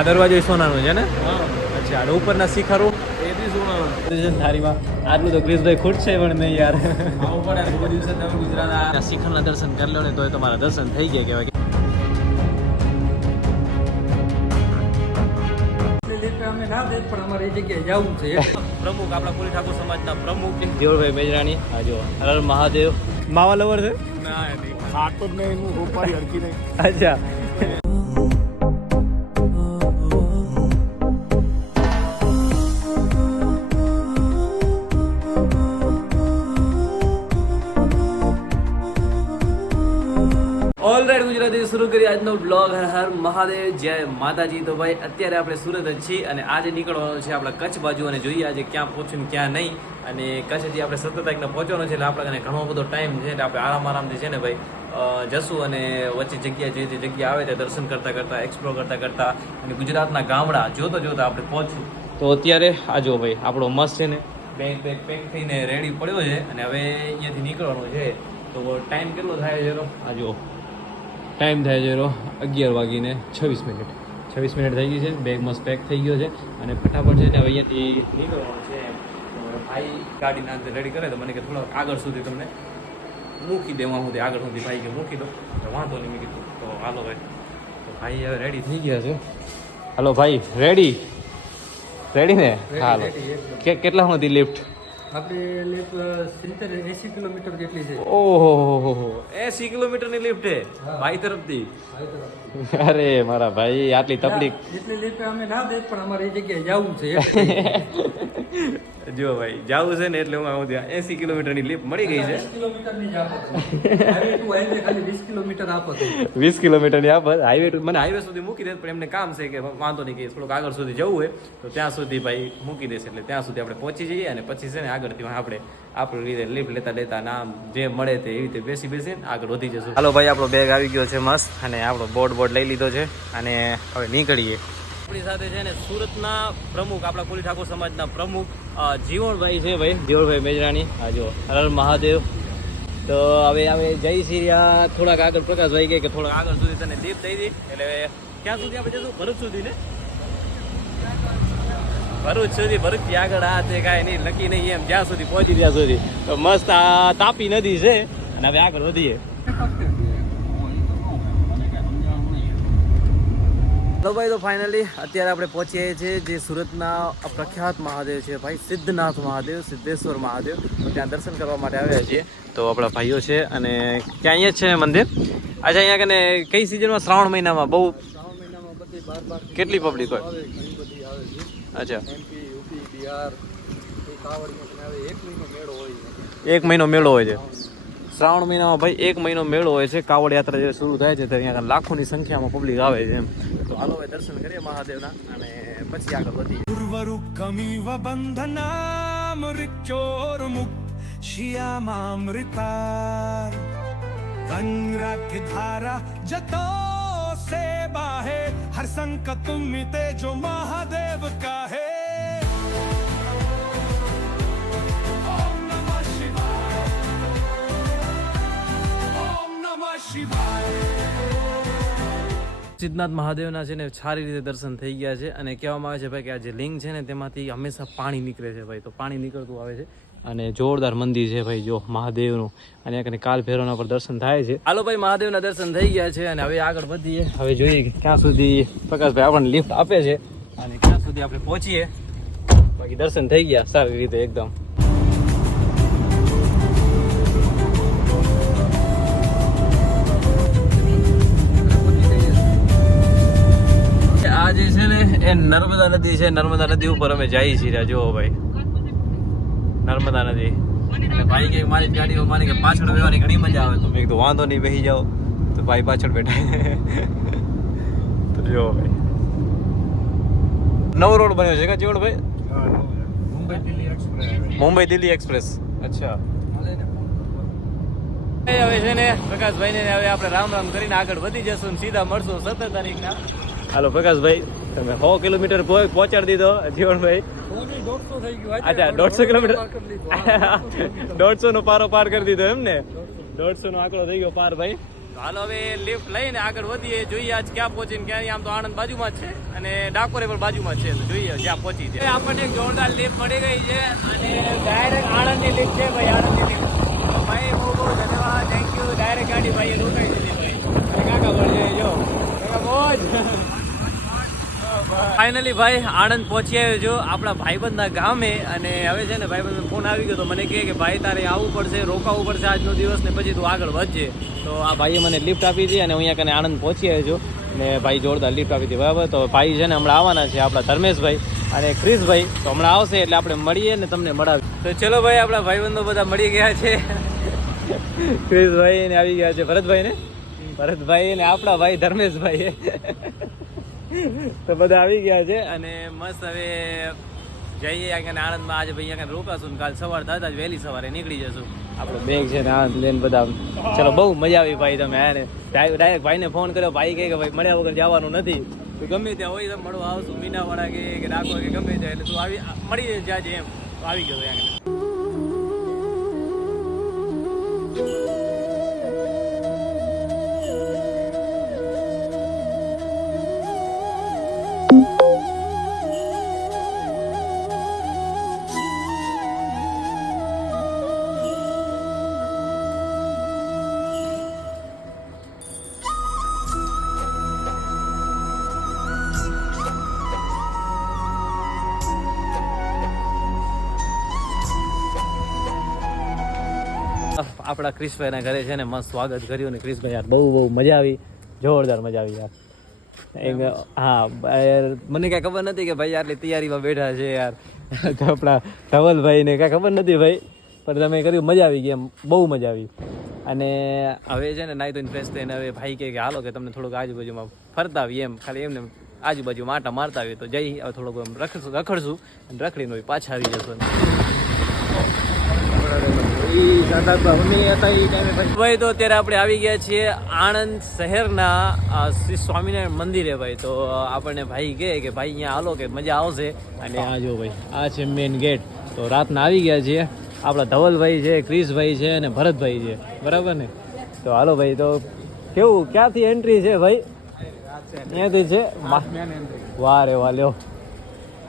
આ દરવાજો સોનાનો છે ને? અચ્છા, અને ઉપરના શિખરો એ બી સોનાનો. થારીમાં આટલું તો ક્રિશભાઈ ખૂટશે પણ નહીં યાર. આવું પડે ને, કોઈ દિવસે તમે ગુજરાતના શિખરના દર્શન કરી લો ને તો તમારા દર્શન થઈ ગયા કહેવાય. પ્રમુખ આપણા કોળી ઠાકોર સમાજના પ્રમુખ દેવળભાઈ મેજરાણી. આ જો હર હર મહાદેવ. માવા લવર છે? ના ખાતો જ નહીં, હું રોપારી હરકી નહીં. અચ્છા. ઓલરાઈટ ગુજરાતી શરૂ કરી આજનો બ્લોગ. હર હર મહાદેવ, જય માતાજી. તો ભાઈ અત્યારે આપણે સુરત જ છીએ અને આજે નીકળવાનું છે આપણા કચ્છ બાજુ અને જોઈએ આજે ક્યાં પહોંચ્યું ક્યાં નહીં. અને કચ્છથી આપણે 17 તારીખને પહોંચવાનું છે એટલે આપણે ઘણો બધો ટાઈમ છે એટલે આપણે આરામથી છે ને ભાઈ જશું અને વચ્ચે જગ્યા જે જગ્યા આવે તે દર્શન કરતાં કરતાં એક્સપ્લોર કરતાં કરતાં અને ગુજરાતના ગામડા જોતા આપણે પહોંચશું. તો અત્યારે આ જો ભાઈ આપણો મસ્ત છે ને બેગ પેક થઈને રેડી પડ્યો છે અને હવે અહીંયાથી નીકળવાનું છે. તો ટાઈમ કેટલો થાય છે? આ જો ટાઈમ થાય છે 11:26. 26 મિનિટ થઈ ગઈ છે. બેગ મસ્ત પેક થઈ ગયો છે અને ફટાફટ છે ને હવે અહીંયાથી નીકળવાનું છે. ભાઈ ગાડીના અંદર રેડી કરે તો મને કે થોડોક આગળ સુધી તમને મૂકી દે. હું આગળ સુધી ભાઈ કે મૂકી દો તો વાંધો નહીં મૂકી દો. તો હાલો ભાઈ. તો ભાઈ હવે રેડી થઈ ગયા છે. હાલો ભાઈ, રેડી ને? હાલો. કેટલા સુધી લિફ્ટ? આપણી લિફ્ટ 70-80 કિલોમીટર જેટલી છે. ઓહો, 80 કિલોમીટરની લિફ્ટ છે ભાઈ તરફથી. અરે મારા ભાઈ, આટલી તકલીફ. એટલી લિફ્ટ અમે ના દે પણ અમારે એ જગ્યાએ જવું છે. જો ભાઈ જવું છે ને એટલે હું 80 કિલોમીટરની લિફ્ટ મળી ગઈ છે. 20 કિલોમીટરની જ આપત. હાઈવે ટુ હાઈવે ખાલી 20 કિલોમીટર આપત. 20 કિલોમીટરની આપત. મને હાઈવે સુધી મૂકી દે પણ એમને કામ છે કે વાંધો નહીં કે થોડુંક આગળ સુધી જવું હોય તો ત્યાં સુધી ભાઈ મૂકી દેશે એટલે ત્યાં સુધી આપણે પહોંચી જઈએ અને પછી છે ને આગળથી આપણે આપણી રીતે લિફ્ટ લેતા નામ જે મળે તે એવી રીતે બેસી આગળ વધી જશું. હાલો ભાઈ, આપણો બેગ આવી ગયો છે મસ્ત અને આપણો બોર્ડ લઈ લીધો છે અને હવે નીકળીએ. આપણી સાથે છે ને સુરતના પ્રમુખ આપણા કોળી ઠાકોર સમાજના પ્રમુખ જીવણભાઈ છે ભાઈ, જીવણભાઈ મેજરાણી. આ જો હર હર મહાદેવ. તો હવે જઈ છીએ થોડાક આગળ. પ્રકાશભાઈ કહે કે થોડાક આગળ સુધી તને લિફ્ટ દઈ દી એટલે ક્યાં સુધી આપણે જશું? ભરૂચ સુધી ને? ભરૂચ સુધી. ભરૂચથી આગળ આ તે કાંઈ નહીં, નક્કી નહીં એમ. જ્યાં સુધી પહોંચી ત્યાં સુધી. તો મસ્ત આ તાપી નદી છે અને હવે આગળ વધીએ. તો ભાઈ, તો ફાઇનલી અત્યારે આપણે પહોંચીએ છીએ જે સુરતના પ્રખ્યાત મહાદેવ છે ભાઈ, સિદ્ધનાથ મહાદેવ, સિદ્ધેશ્વર મહાદેવ. તો ત્યાં દર્શન કરવા માટે આવ્યા છીએ. તો આપણા ભાઈઓ છે અને ત્યાં અહીંયા જ છે મંદિર. અચ્છા, અહીંયા કને કઈ સિઝનમાં? શ્રાવણ મહિનામાં બહુ કેટલી પબ્લિક હોય? અચ્છા, એક મહિનો મેળો હોય છે શ્રાવણ મહિનામાં ભાઈ. 1 મહિનો મેળો હોય છે. કાવડ યાત્રા જે શરૂ થાય છે તો અહીંયા લાખોની સંખ્યામાં પબ્લિક આવે છે એમ. તો હાલો ભાઈ, દર્શન કરીએ મહાદેવના અને પછી આગળ વધીએ. ઉર્વરુકમિવ બંધનામ રિચોર્મુક્ શ્યામામૃતા ગંગરાખ્ય ધારા જતો સે બાહે હર સંકટ તુમિતે જો મહાદેવ કાહે. સિદ્ધનાથ મહાદેવના છે ને સારી રીતે દર્શન થઈ ગયા છે અને કહેવામાં આવે છે ભાઈ કે આ જે લિંગ છે ને તેમાંથી હંમેશા પાણી નીકળે છે ભાઈ. તો પાણી નીકળતું આવે છે અને જોરદાર મંદિર છે ભાઈ જો મહાદેવનું. અને કાલ ભૈરવના પર દર્શન થાય છે. હાલો ભાઈ, મહાદેવના દર્શન થઈ ગયા છે અને હવે આગળ વધીએ. હવે જોઈએ કે ક્યાં સુધી પ્રકાશભાઈ આપણને લિફ્ટ આપે છે અને ક્યાં સુધી આપણે પહોંચીએ. બાકી દર્શન થઈ ગયા સારી રીતે એકદમ. આ જે છે ને એ નર્મદા નદી છે. નર્મદા નદી ઉપર અમે જઈએ છીએ. જુઓ ભાઈ, નર્મદા નદી. અને ભાઈ કે મારી ગાડીઓ માની કે પાછળ બેવાની ઘણી મજા આવે. તો મેં કીધું વાંધો નહીં, બેસી જાઓ. તો ભાઈ પાછળ બેઠા. તો જુઓ ભાઈ, નવો રોડ બન્યો છે કે જીવણભાઈ? મુંબઈ દિલ્હી એક્સપ્રેસ. અચ્છા, હવે છે ને પ્રકાશભાઈ ને હવે આપણે રામ કરીને આગળ વધી જશું સીધા મળશું 17 તારીખના. હાલો પ્રકાશભાઈ, તમે 100 કિલોમીટર પહોંચાડી દીધો. જીવણભાઈ 150 થઈ ગયું. અચ્છા, 150 કિલોમીટર 150 નો પારો પાર કરી દીધો એમ ને? 150 નો આંકડો થઈ ગયો પાર ભાઈ. હાલો હવે લિફ્ટ લઈને આગળ વધીએ, જોઈએ આજ ક્યાં પહોંચીને ક્યાં. આમ તો આણંદ બાજુમાં જ છે અને ડાકોરે પણ બાજુમાં જ છે, તો જોઈએ જ્યાં પહોંચી છે. આપણને એક જોરદાર લિફ્ટ મળી ગઈ છે અને ડાયરેક્ટ આણંદની લિફ્ટ છે ભાઈ, આણંદની લિફ્ટ. ભાઈ બહુ બહુ ધન્યવાદ, થેન્ક યુ. ડાયરેક્ટ ગાડી ભાઈએ રોકાઈ દીધી ભાઈ. કાકા પડે જો મોજ. ફાઇનલી ભાઈ આણંદ પહોંચી આવ્યો છું આપણા ભાઈબંધના ગામે. અને હવે છે ને ભાઈબંધનો ફોન આવી ગયો, તો મને કહે કે ભાઈ તારે આવવું પડશે, રોકાવું પડશે આજનો દિવસ, ને પછી તું આગળ વધજે. તો આ ભાઈએ મને લિફ્ટ આપી હતી અને હું અહીંયા કને આણંદ પહોંચી આવ્યો છું. ને ભાઈ જોરદાર લિફ્ટ આપી હતી, બરાબર. તો ભાઈ છે ને હમણાં આવવાના છે, આપણા ધર્મેશભાઈ અને ક્રિશભાઈ. તો હમણાં આવશે એટલે આપણે મળીએ ને તમને મળાવીએ. તો ચલો ભાઈ, આપણા ભાઈબંધો બધા મળી ગયા છે. ક્રિશભાઈ ને આવી ગયા છે, ભરતભાઈ ને આપણા ભાઈ ધર્મેશભાઈ. તો બધા આવી ગયા છે અને મસ્ત હવે જઈએ અહીંયા આણંદમાં. આજે ભાઈ અહીંયા રોકાશું, કાલ સવાર થતા જ વહેલી સવારે નીકળી જશું. આપણો બેગ છે ને આણંદ લઈને બધા. ચલો બહુ મજા આવી ભાઈ. તમે ડાયરેક્ટ ભાઈને ફોન કર્યો, ભાઈ કહે કે ભાઈ મળ્યા વગર જવાનું નથી, તું ગમે ત્યાં હોય તો મળવા આવશું, મીનાવાળા કે ડાકોર કે ગમે ત્યાં, એટલે તું આવી મળી જાજે એમ. તો આવી ગયો અહીંયા. આપણા ક્રિશભાઈના ઘરે છે ને મસ્ત સ્વાગત કર્યું ને ક્રિશભાઈ યાર બહુ મજા આવી, જોરદાર મજા આવી યાર. હા મને કાંઈ ખબર નથી કે ભાઈ આટલી તૈયારીમાં બેઠા છે યાર. તો આપણા ધવલભાઈને કાંઈ ખબર નથી ભાઈ, પણ તમે કર્યું, મજા આવી ગઈ એમ, બહુ મજા આવી. અને હવે છે ને નાઈ ધોઈને ફ્રેશ થઈને હવે ભાઈ કહે કે હાલો કે તમને થોડુંક આજુબાજુમાં ફરતા આવીએ એમ, ખાલી એમને આજુબાજુમાં આટા મારતા આવીએ. તો જઈ હવે થોડુંક એમ રખડશું અને રખડીને પાછા આવી જશું. ભાઈ તો અત્યારે આપણે આવી ગયા છીએ આણંદ શહેરના શ્રી સ્વામિનારાયણ મંદિરે ભાઈ. તો આપણને ભાઈ કહે કે ભાઈ અહીંયા હાલો કે મજા આવશે. અને આ જો ભાઈ આ છે મેઇન ગેટ. તો રાતના આવી ગયા છીએ, આપણા ધવલભાઈ છે, ક્રિશભાઈ છે અને ભરતભાઈ છે, બરાબર ને. તો હાલો ભાઈ, તો કેવું ક્યાંથી એન્ટ્રી છે ભાઈ? અહીંયાથી છે. વાહ રે વાહ, લ્યો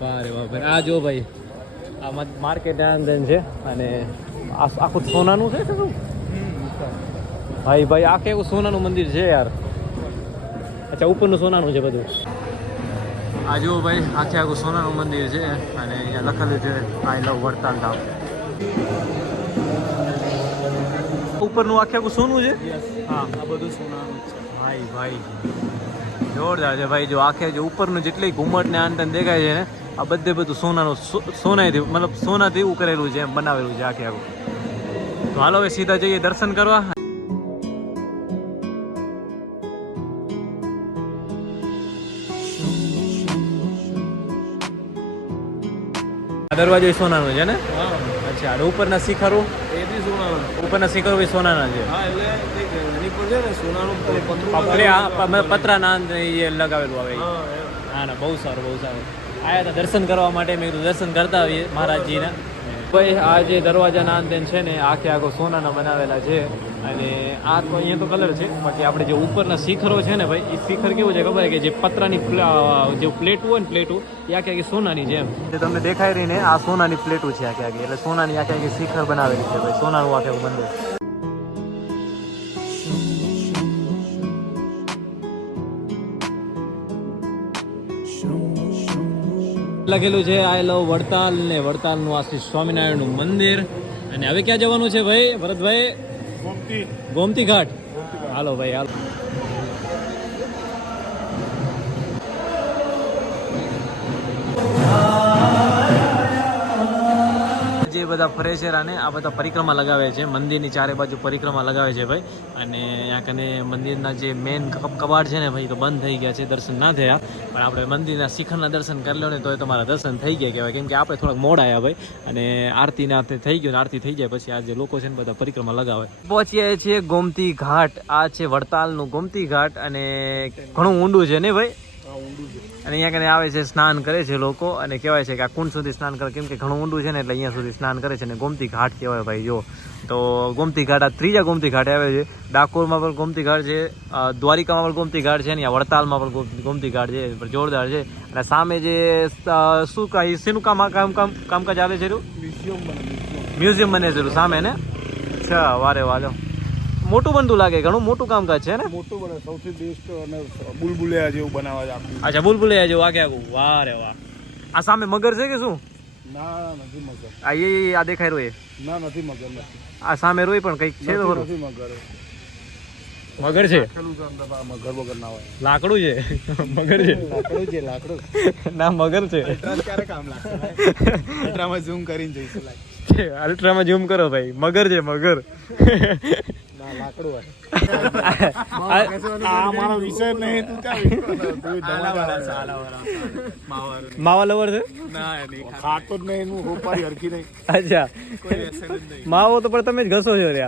વાહ રે વાહ ભાઈ. આ જો ભાઈ આ માર્કેટ અંદર છે અને આખું સોનાનું છે કે શું ભાઈ? ભાઈ આખે એવું સોનાનું મંદિર છે યાર. અચ્છા, ઉપરનું સોનાનું છે બધું. આ જુઓ ભાઈ, આખે આખું સોનાનું મંદિર છે અને અહીંયા લખેલું છે આઈ લવ વડતાલ ધામ. ઉપરનું આખે આખું સોનું છે. હા, આ બધું સોનાનું છે ભાઈ. જોરદાર છે ભાઈ. જો આખે જો ઉપરનું જેટલી ઘુમ્મટ ને આંતન દેખાય છે ને, આ બધું સોનાનું, સોનાથી મતલબ સોનાથી એવું કરેલું છે, એમ બનાવેલું છે આખે આખું. તો હાલો હવે સીધા જઈએ દર્શન કરવા. દરવાજો સોનાનું છે ને? અચ્છા, ઉપરના શિખરો? ઉપરના શિખરો બી સોનાના છે. પતરાના એ લગાવેલું આવે. હા ના, બહુ સારું, બહુ સારું. આયા હતા દર્શન કરવા માટે, મેં કીધું દર્શન કરતા આવીએ મહારાજજીના. ભાઈ આ જે દરવાજાના અંતે છે ને આખે આખો સોનાના બનાવેલા છે. અને આ તો અહીંયા તો કલર છે, બાકી આપણે જે ઉપરના શિખરો છે ને ભાઈ, એ શિખર કેવું છે ખબર કે જે પતરાની જે પ્લેટું હોય ને, પ્લેટું એ આખી આખી સોનાની છે એમ. જે તમને દેખાય રહી ને આ સોનાની પ્લેટું છે આખી આખી, એટલે સોનાની આખી આખી શિખર બનાવેલી છે ભાઈ, સોનાનું આખે મંદિર. લખેલું છે આઈ લવ વડતાલ ને વડતાલનું આ શ્રી સ્વામિનારાયણનું મંદિર. અને હવે ક્યાં જવાનું છે ભાઈ ભરતભાઈ? ગોમતી ઘાટ. હાલો ભાઈ હાલો. જે બધા ફરે છે અને આ બધા પરિક્રમા લગાવે છે, મંદિરની ચારે બાજુ પરિક્રમા લગાવે છે ભાઈ. અને અહીંયા કને મંદિરના જે મેન કબાટ છે ને ભાઈ તો બંધ થઈ ગયા છે, દર્શન ના થયા. પણ આપણે મંદિરના શિખરના દર્શન કરી લો ને તો એ તમારા દર્શન થઈ ગયા કહેવાય, કેમ કે આપણે થોડાક મોડા આવ્યા ભાઈ. અને આરતીના થઈ ગયું, આરતી થઈ જાય પછી આ જે લોકો છે ને બધા પરિક્રમા લગાવે. પહોંચીએ છીએ ગોમતી ઘાટ. આ છે વડતાલનું ગોમતી ઘાટ અને ઘણું ઊંડું છે ને ભાઈ. અને અહીંયા કને આવે છે, સ્નાન કરે છે લોકો. અને કહેવાય છે કે આ કુંડ સુધી સ્નાન કરે, કેમ કે ઘણું ઊંડું છે ને એટલે અહીંયા સુધી સ્નાન કરે છે. અને ગોમતી ઘાટ કહેવાય ભાઈ. જો તો ગોમતી ઘાટ આ ત્રીજા ગોમતી ઘાટે આવે છે. ડાકોરમાં પણ ગોમતી ઘાટ છે, દ્વારિકામાં પણ ગોમતી ઘાટ છે, અને આ વડતાલમાં પણ ગોમતી ઘાટ છે, પણ જોરદાર છે. અને સામે જે શું કાંઈ શેનું કામકાજ આવે છે એનું મ્યુઝિયમ બને છે સામે ને. અચ્છા, વારે વારે મોટું બનતું લાગે, ઘણું મોટું કામકાજ છે ને. મોટું બને સૌથી બેસ્ટ અને બુલબુલિયા જેવું બનાવવા છે આખું. અચ્છા, બુલબુલિયા જેવું આગે આગું. વાહ રે વાહ. આ સામે મગર છે કે શું? ના નથી મગર. આ દેખાય રહ્યો એ. ના નથી મગર નથી. આ સામે રોય પણ કંઈક છે તો ખરું. નથી મગર. મગર છે, ખેલું છે અંદર મગર વગર ના હોય. લાકડું છે. મગર છે, લાકડું છે લાકડું. ના મગર છે. ક્યારે કામ લાગશે? અલ્ટ્રામાં ઝૂમ કરીને જઈશું લાગે. અલ્ટ્રામાં ઝૂમ કરો ભાઈ, મગર છે મગર. ના લાકડું હોય. આ મારો વિષય નહીં. તું માવા લવર છે. ખાતો જ નહીં હું હોપારી હરખી નહીં. અચ્છા, માવો તો પણ તમે જ ઘસો છો રે.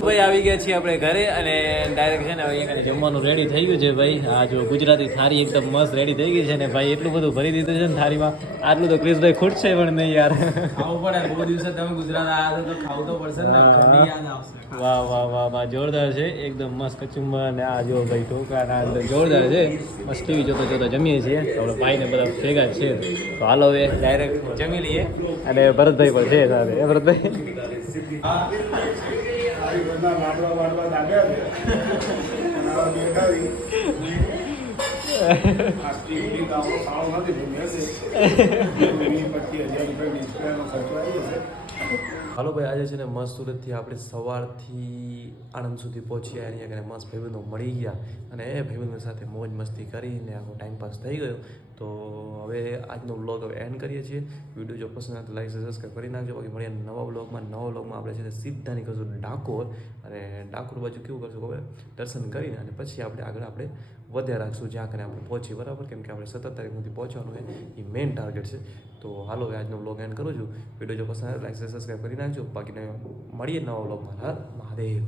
ભાઈ આવી ગયા છીએ આપણે ઘરે અને ડાયરેક્ટ છે ને હવે જમવાનું રેડી થઈ ગયું છે ભાઈ. આ જો ગુજરાતી થાળી એકદમ મસ્ત રેડી થઈ ગઈ છે ને ભાઈ. એટલું બધું ભરી દીધું છે ને થાળીમાં. આટલું તો ક્રિશભાઈ ખૂટશે પણ નહીં યાર. ખાવું પડે, બહુ દિવસે તમે ગુજરાત આવ્યા છો તો ખાવું તો પડશે ને, ઠંડી યાદ આવશે. વાહ વાહ વાહ વાહ, જોરદાર છે એકદમ મસ્ત કચુંબર. અને આ જો ભાઈ ઢોકળા અંદર જોરદાર છે. મસ્ત ટીવી જોતા જોતા જમીએ છીએ. આપણે ભાઈને બધા ભેગા છે તો હાલો હવે ડાયરેક્ટ જમી લઈએ. અને ભરતભાઈ પણ છે સાથે. ભરતભાઈ લાડવા વાડવા લાગ્યા છે. આ સ્ટીલની ગામો સાવ નથી ભૂમ્યા છે. 25,000 રૂપિયા ડિસ્પ્લેનો ખર્ચો આવી જશે. હાલો ભાઈ, આજે છે ને મસ્ત સુરતથી આપણે સવારથી આણંદ સુધી પહોંચ્યા. અહીંયા કને મસ્ત ભાઈબંધો મળી ગયા અને એ ભાઈબંધો સાથે મોજ મસ્તી કરીને આખો ટાઈમપાસ થઈ ગયો. તો હવે આજનો વ્લોગ હવે એન્ડ કરીએ છીએ. વિડીયો જો પસંદ આવે તો લાઈક સબસ્ક્રાઈબ કરી નાખજો. બાકી મળીએ નવા વ્લોગમાં આપણે છે ને સીધા નીકળશું ડાકોર. અને ડાકોર બાજુ કેવું કરશું ખબર, દર્શન કરીને અને પછી આગળ વધ્યા રાખશું જ્યાં કરીને આપણે પહોંચીએ. બરાબર, કેમ કે આપણે 17 તારીખ સુધી પહોંચવાનું હોય એ મેઇન ટાર્ગેટ છે. તો હાલો હવે આજનો વ્લોગ એન્ડ કરું છું. વિડીયો જો પસંદ આવે લાઈક સબસ્ક્રાઈબ કરી નાખજો. બાકીને મળીએ નવા વ્લોગમાં. હર મહાદેવ.